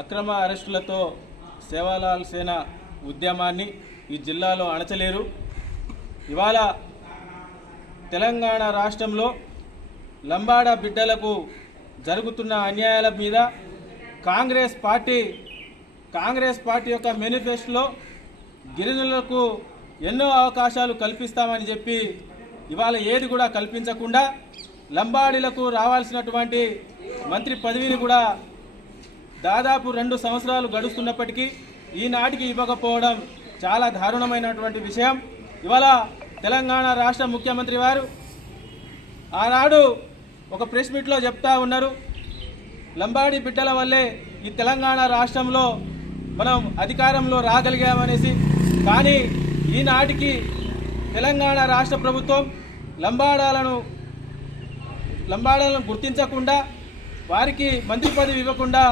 అక్రమ అరెస్టులతో సేవాలాల్ సేన ఉద్యమాన్ని ఈ జిల్లాలో అణచలేరు. ఇవాళ తెలంగాణ రాష్ట్రంలో లంబాడ బిడ్డలకు జరుగుతున్న అన్యాయాల మీద కాంగ్రెస్ పార్టీ యొక్క మేనిఫెస్టోలో గిరిజనులకు ఎన్నో అవకాశాలు కల్పిస్తామని చెప్పి ఇవాళ ఏది కూడా కల్పించకుండా లంబాడీలకు రావాల్సినటువంటి మంత్రి పదవిని కూడా దాదాపు 2 సంవత్సరాలు గడుస్తున్నప్పటికీ ఈనాటికి ఇవ్వకపోవడం చాలా దారుణమైనటువంటి విషయం. ఇవాళ తెలంగాణ రాష్ట్ర ముఖ్యమంత్రి వారు ఆనాడు ఒక ప్రెస్ మీట్లో చెప్తా ఉన్నారు, లంబాడీ బిడ్డల వల్లే ఈ తెలంగాణ రాష్ట్రంలో మనం అధికారంలో రాగలిగామనేసి. కానీ ఈనాటికి తెలంగాణ రాష్ట్ర ప్రభుత్వం లంబాడాలను గుర్తించకుండా వారికి మంత్రి పదవి ఇవ్వకుండా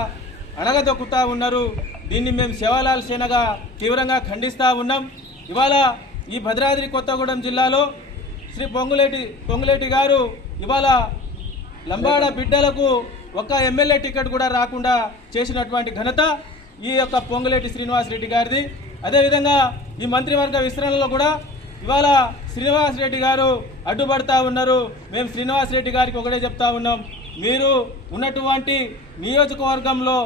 అణగదొక్కుతా ఉన్నారు. దీన్ని మేము సేవాలాల్ సేనగా తీవ్రంగా ఖండిస్తూ ఉన్నాం. ఇవాళ ఈ భద్రాద్రి కొత్తగూడెం జిల్లాలో శ్రీ పొంగులేటి గారు ఇవాళ లంబాడ బిడ్డలకు ఒక ఎమ్మెల్యే టికెట్ కూడా రాకుండా చేసినటువంటి ఘనత ఈ యొక్క పొంగులేటి శ్రీనివాసరెడ్డి గారిది. అదేవిధంగా ఈ మంత్రివర్గ విస్తరణలో కూడా ఇవాళ శ్రీనివాసరెడ్డి గారు అడ్డుపడతా ఉన్నారు. మేము శ్రీనివాసరెడ్డి గారికి ఒకటే చెప్తా ఉన్నాం, మీరు ఉన్నటువంటి నియోజకవర్గంలో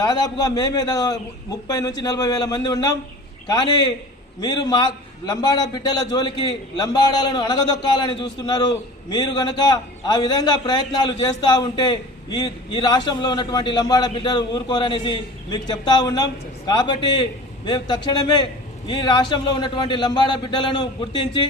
దాదాపుగా మేమే 30 నుంచి 40 వేల మంది ఉన్నాం. కానీ మీరు మా లంబాడ బిడ్డల జోలికి లంబాడాలను అణగదొక్కాలని చూస్తున్నారు. మీరు కనుక ఆ విధంగా ప్రయత్నాలు చేస్తూ ఉంటే ఈ రాష్ట్రంలో ఉన్నటువంటి లంబాడ బిడ్డలు ఊరుకోరనేసి మీకు చెప్తా ఉన్నాం. కాబట్టి మేము తక్షణమే ఈ రాష్ట్రంలో ఉన్నటువంటి లంబాడ బిడ్డలను గుర్తించి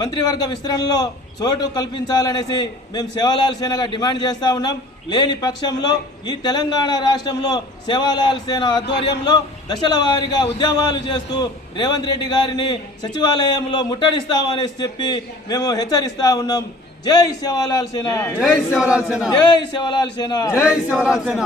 మంత్రివర్గ విస్తరణలో చోటు కల్పించాలనేసి మేము సేవాలాల్ సేనగా డిమాండ్ చేస్తూ ఉన్నాం. లేని పక్షంలో ఈ తెలంగాణ రాష్ట్రంలో సేవాలాల్ సేన ఆధ్వర్యంలో దశల వారీగా ఉద్యమాలు చేస్తూ రేవంత్ రెడ్డి గారిని సచివాలయంలో ముట్టడిస్తామనేసి చెప్పి మేము హెచ్చరిస్తా ఉన్నాం. జై సేవాలాల్ సేన, జై సేవాలాల్ సేన, జై సేవాలాల్ సేన, జై సేవాలాల్ సేన.